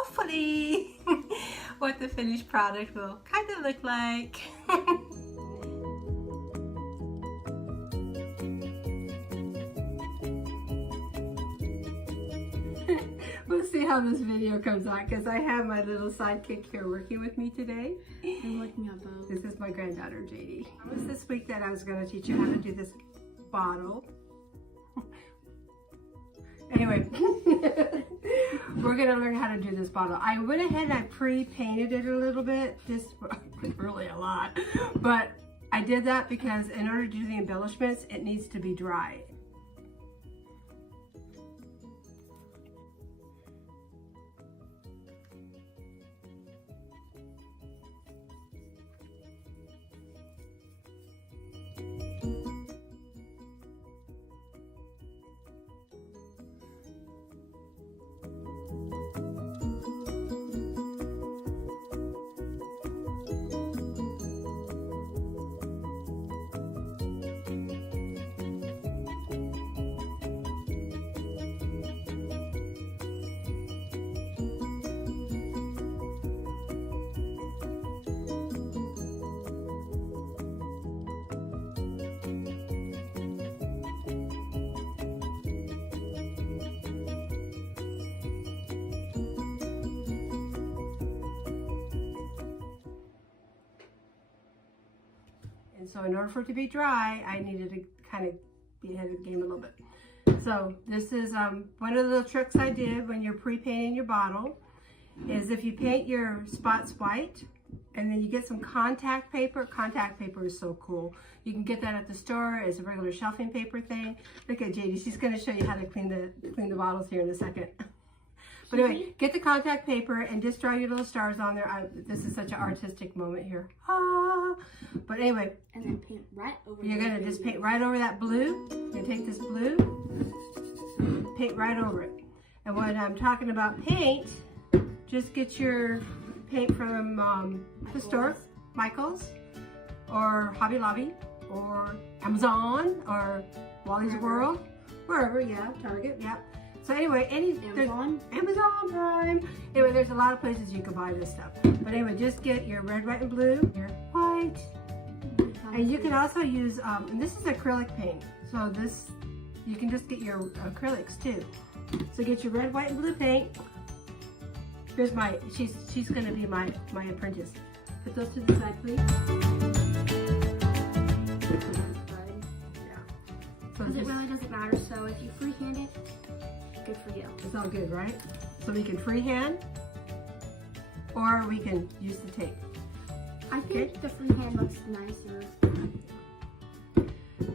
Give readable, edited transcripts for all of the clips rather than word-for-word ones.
hopefully what the finished product will kind of look like. We'll see how this video comes out because I have my little sidekick here working with me today. I'm looking at both. This is my granddaughter, JD. I promised this week that I was going to teach you how to do this bottle. Anyway, we're going to learn how to do this bottle. I went ahead and I pre-painted it a little bit, just really a lot, but I did that because in order to do the embellishments, it needs to be dry. And so in order for it to be dry, I needed to kind of be ahead of the game a little bit. So this is one of the tricks I did when you're pre-painting your bottle, is if you paint your spots white and then you get some contact paper. Contact paper is so cool. You can get that at the store as a regular shelving paper thing. Look at JD, she's going to show you how to clean the bottles here in a second. But anyway, get the contact paper and just draw your little stars on there. This is such an artistic moment here. Ah. But anyway. And then paint right over. You're going to just paint right over that blue. You take this blue, paint right over it. And when I'm talking about paint, just get your paint from the store, Michael's, or Hobby Lobby, or Amazon, or Wally's World, wherever, yeah, Target, yeah. So anyway, Amazon Prime. Anyway, there's a lot of places you can buy this stuff. But anyway, just get your red, white, and blue, your white. And you can also use, and this is acrylic paint. So this, you can just get your acrylics too. So get your red, white, and blue paint. Here's my, she's gonna be my apprentice. Put those to the side, please. Because it really doesn't matter, so if you freehand it, good for you. It's all good, right? So we can freehand, or we can use the tape. I think the freehand looks nicer.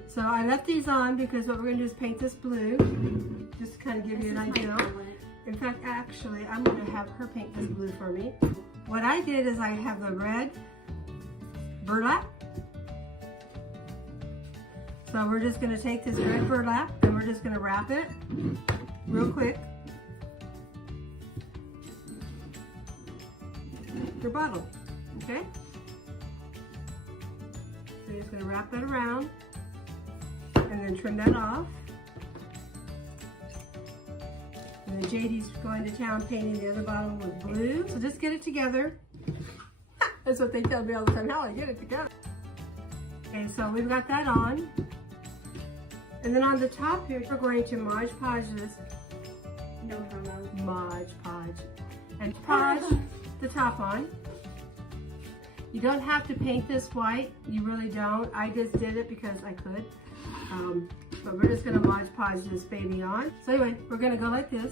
So I left these on because what we're going to do is paint this blue, just to kind of give you an idea. In fact, actually, I'm going to have her paint this blue for me. What I did is I have the red burlap. So we're just going to take this red burlap and we're just going to wrap it real quick. Your bottle, okay? So you're just going to wrap that around and then trim that off. And then JD's going to town painting the other bottle with blue. So just get it together. That's what they tell me all the time, Hallie, get it together. Okay, so we've got that on. And then on the top here, we're going to Mod Podge this. No. Mod Podge. And Podge the top on. You don't have to paint this white. You really don't. I just did it because I could. But we're just going to Mod Podge this baby on. So anyway, we're going to go like this.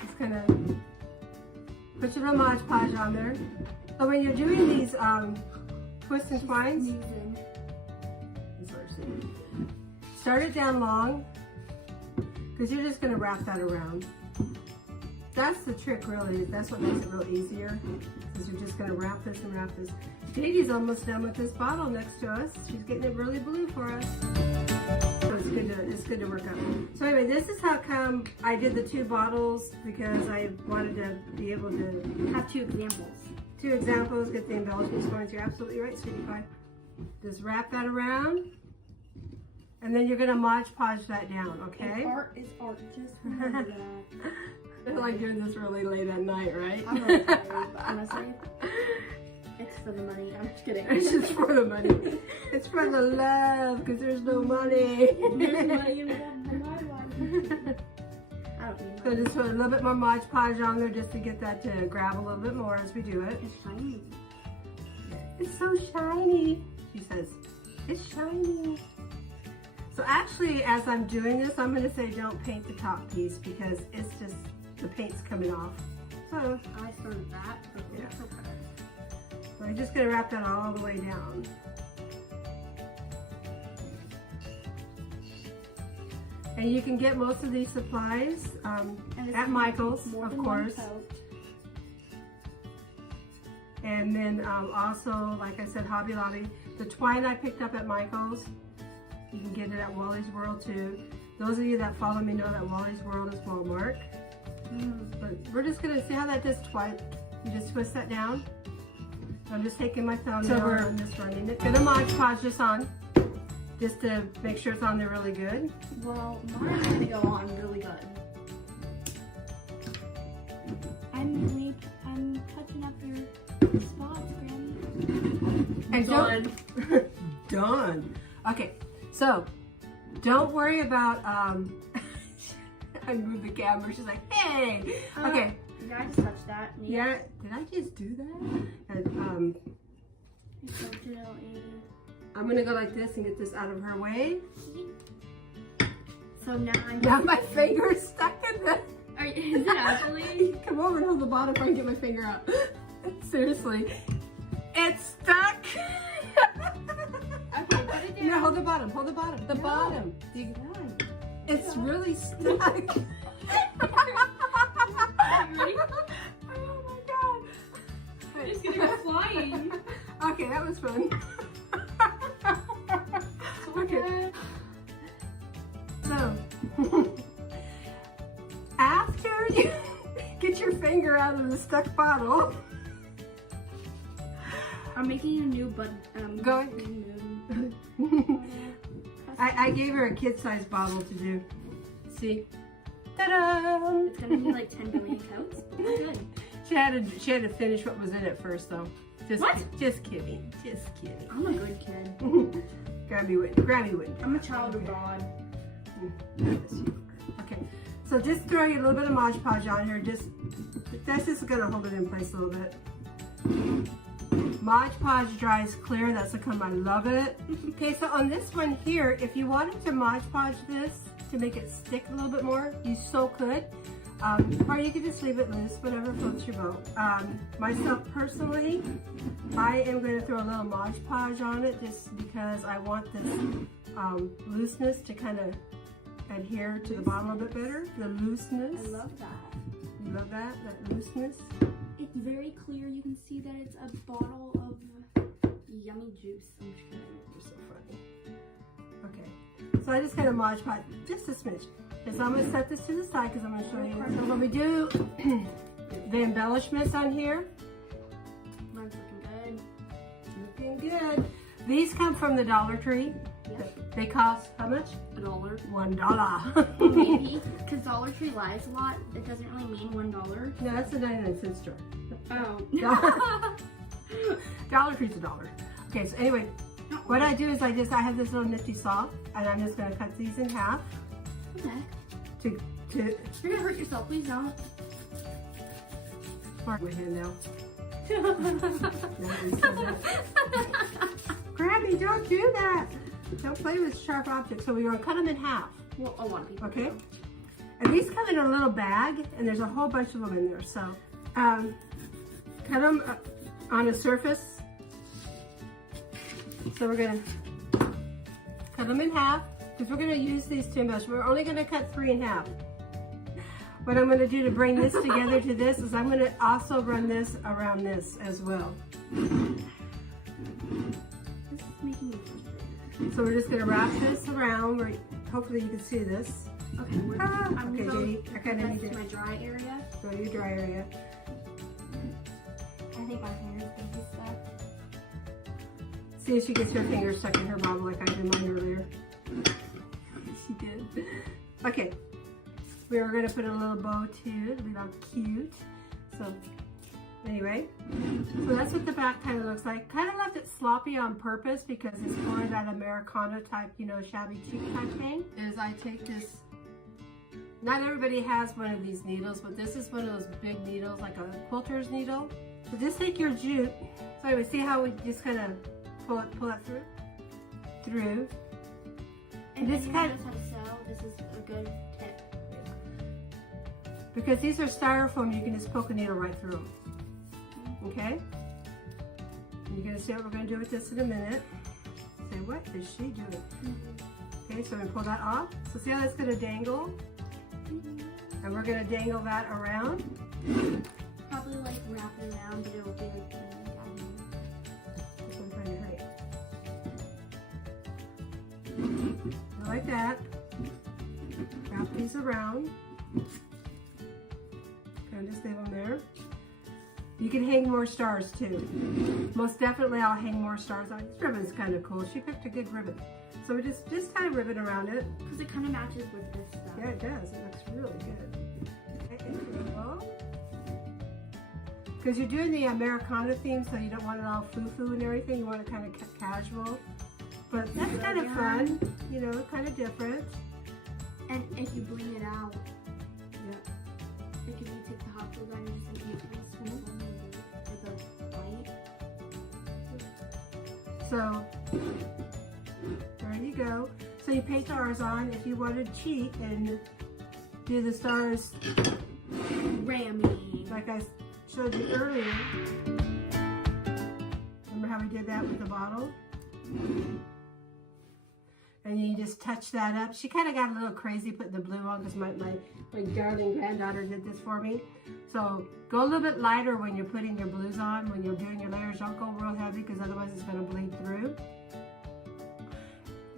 Just kind of put your little Mod Podge on there. So when you're doing these twists and twines, start it down long, because you're just going to wrap that around. That's the trick, really. That's what makes it real easier, is you're just going to wrap this and wrap this. Katie's almost done with this bottle next to us. She's getting it really blue for us. So it's good to work out. So anyway, this is how come I did the two bottles, because I wanted to be able to Have two examples. Two examples, get the embellishments going. You're absolutely right, sweetie pie. Just wrap that around. And then you're gonna Mod Podge that down, okay? And art is art, just remember that. I like doing this really late at night, right? I'm really tired, but honestly, it's for the money. I'm just kidding. It's just for the money. It's for the love, because there's no money. There's money involved in my life. I don't need So money. just put a little bit more Mod Podge on there just to get that to grab a little bit more as we do it. It's shiny. It's so shiny, she says. It's shiny. So actually, as I'm doing this, I'm gonna say don't paint the top piece because it's just, the paint's coming off. So I started that. Yeah. Okay. we're just gonna wrap that all the way down. And you can get most of these supplies And this at is Michael's, more of than one course. coat. And then also, like I said, Hobby Lobby. The twine I picked up at Michael's. You can get it at Wally's World too. Those of you that follow me know that Wally's World is Walmart. But we're just gonna see how that does twine. You just twist that down. I'm just taking my thumbnail and just running it. Gonna Mod Podge this on, just to make sure it's on there really good. Well, mine's gonna go on really good. I'm touching up your spots, Granny. And Done. Done. Okay, so don't worry about I moved the camera. She's like, hey. Okay. Yeah, I just touched that. Yeah. Did I just do that? And I'm gonna go like this and get this out of her way. So now I'm. Now my finger is stuck in this. Is it actually? Come over and hold the bottom so I can get my finger out. Seriously. It's stuck. Okay, put it down. No, hold the bottom. Hold the bottom. The bottom. It's really stuck. You ready? Oh my god. It's gonna go flying. Okay, that was fun. Okay. So, after you get your finger out of the stuck bottle, I'm making a new Go I gave her a kid-sized bottle to do. See? Ta-da! It's gonna be like 10 billion coats. But we're good. She had to finish what was in it first, though. What? Just kidding. Just kidding. I'm a good kid. Grammy wouldn't. I'm a child of God. Okay, so just throwing a little bit of Mod Podge on here. That's just gonna hold it in place a little bit. Mod Podge dries clear. That's the come. I love it. Okay, so on this one here, if you wanted to Mod Podge this to make it stick a little bit more, you so could. Or you could just leave it loose, whatever floats your boat. Myself personally, I am going to throw a little Mod Podge on it just because I want this looseness to kind of adhere to the bottle a bit better. The looseness. I love that. You love that? That looseness? It's very clear. You can see that it's a bottle of yummy juice. I'm just kidding. You're so funny. Okay, so I just kind of Mod Podge just a smidge. So I'm going to set this to the side because I'm going to show you. So when we do the embellishments on here, Mine's looking good. looking good. These come from the Dollar Tree. Yep. They cost how much? $1. $1. Maybe. Because Dollar Tree lies a lot. It doesn't really mean $1. No, that's a 99-cent store. Oh. Dollar Tree's $1. Okay, so anyway, what I do is I have this little nifty saw, and I'm just going to cut these in half. What the heck? To You're gonna hurt yourself. Please don't. mark my hand now. Grammy, don't do that. Don't play with sharp objects. So we're going to cut them in half. Well, a lot of people. Okay. And these come in a little bag, and there's a whole bunch of them in there. So cut them on a surface. So we're going to cut them in half because we're going to use these to embellish. We're only going to cut 3 in half. What I'm going to do to bring this together to this is I'm going to also run this around this as well. This is making me frustrated. So we're just going to wrap this around. Hopefully you can see this. Okay, I'm Okay, gonna Judy, I kind of need to to my dry area. go to your dry area. I think my finger's gonna be stuck. See if she gets her finger stuck in her bottle like I did mine earlier. She did. Okay, we were gonna put a little bow too to be all cute. So anyway, so that's what the back kind of looks like. Kind of left it sloppy on purpose because it's more that Americana type, you know, shabby chic type thing. Is I take this, not everybody has one of these needles, but this is one of those big needles, like a quilter's needle. So just take your jute. So anyway, see how we just kind of pull it through. And this kind of how to sew. This is a good tip. Because these are styrofoam, you can just poke a needle right through them. Okay? And you're gonna see what we're gonna do with this in a minute. Say, what is she doing? Okay, so we're gonna pull that off. So see how that's gonna dangle? And we're gonna dangle that around. Probably like wrap it around, but it will be like I'm trying to hurry. Like that. Wrap these around. Kind of just leave them there. You can hang more stars too. Most definitely I'll hang more stars on. This ribbon's kind of cool. She picked a good ribbon. So we just tie a ribbon around it. because it kind of matches with this stuff. Yeah, it does. It looks really good. Okay, because you're doing the Americana theme, so you don't want it all foo-foo and everything. You want it kind of casual. But that's kind of fun, you know, kind of different. And if you bling it out, Yeah. like if you take the hot glue gun and just like make a small with a white. So there you go. So you paint stars on. If you want to cheat and do the stars Ramming. like I showed you earlier. Remember how we did that with the bottle? And you just touch that up. She kind of got a little crazy putting the blue on because my darling granddaughter did this for me. So go a little bit lighter when you're putting your blues on. When you're doing your layers, don't go real heavy because otherwise it's going to bleed through.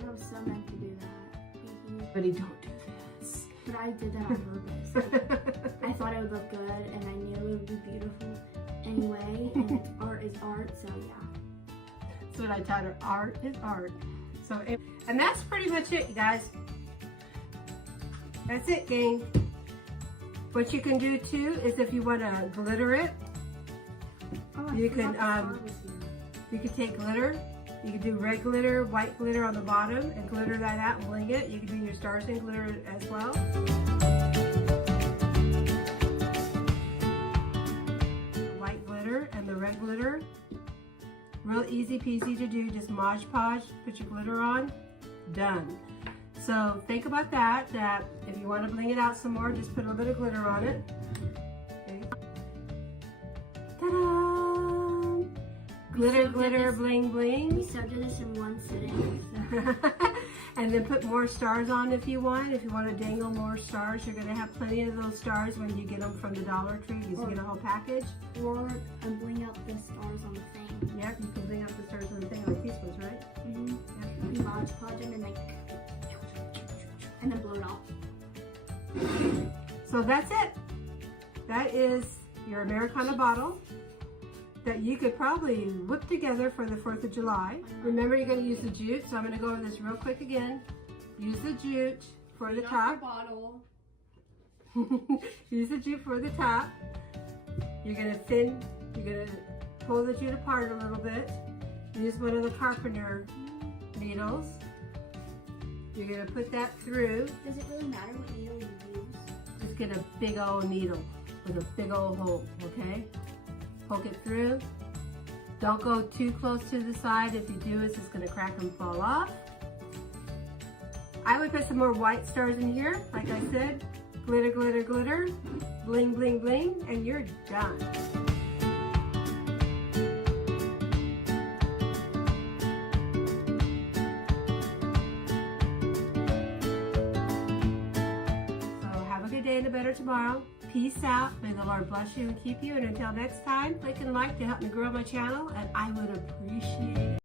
I was so meant to do that. But you don't do this. But I did that on purpose. I thought it would look good and I knew it would be beautiful anyway. And art is art, so yeah. That's what I taught her. Art is art. So, and that's pretty much it, you guys. That's it, gang. What you can do too is if you want to glitter it, Oh, you can take glitter. You can do red glitter, white glitter on the bottom, and glitter that out and bling it. You can do your stars in glitter as well. The white glitter and the red glitter. Real easy peasy to do, just Mod Podge, put your glitter on, done. So think about that if you want to bling it out some more, just put a little bit of glitter on it. Okay. Ta-da! Glitter, glitter, bling, bling. We so did this in one sitting. So. And then put more stars on if you want. If you want to dangle more stars, you're going to have plenty of those stars when you get them from the Dollar Tree. You just get a whole package. Or bling out the stars on the thing. Yep, you can bling out the stars on the thing like these ones, right? Mm-hmm. Yep. You Mod Podge them and like, and then blow it off. So that's it. That is your Americana bottle that you could probably whip together for the 4th of July. Remember, you're going to use the jute, so I'm going to go over this real quick again. Use the jute for the top. Bottle. Use the jute for the top. You're going to pull the jute apart a little bit. Use one of the carpenter needles. You're going to put that through. Does it really matter what needle you use? Just get a big old needle with a big old hole, okay? Poke it through. Don't go too close to the side. If you do, it's just going to crack and fall off. I would put some more white stars in here. Like I said, glitter, glitter, glitter, bling, bling, bling, and you're done. So have a good day and a better tomorrow. Peace out. May the Lord bless you and keep you. And until next time, click and like to help me grow my channel, and I would appreciate it.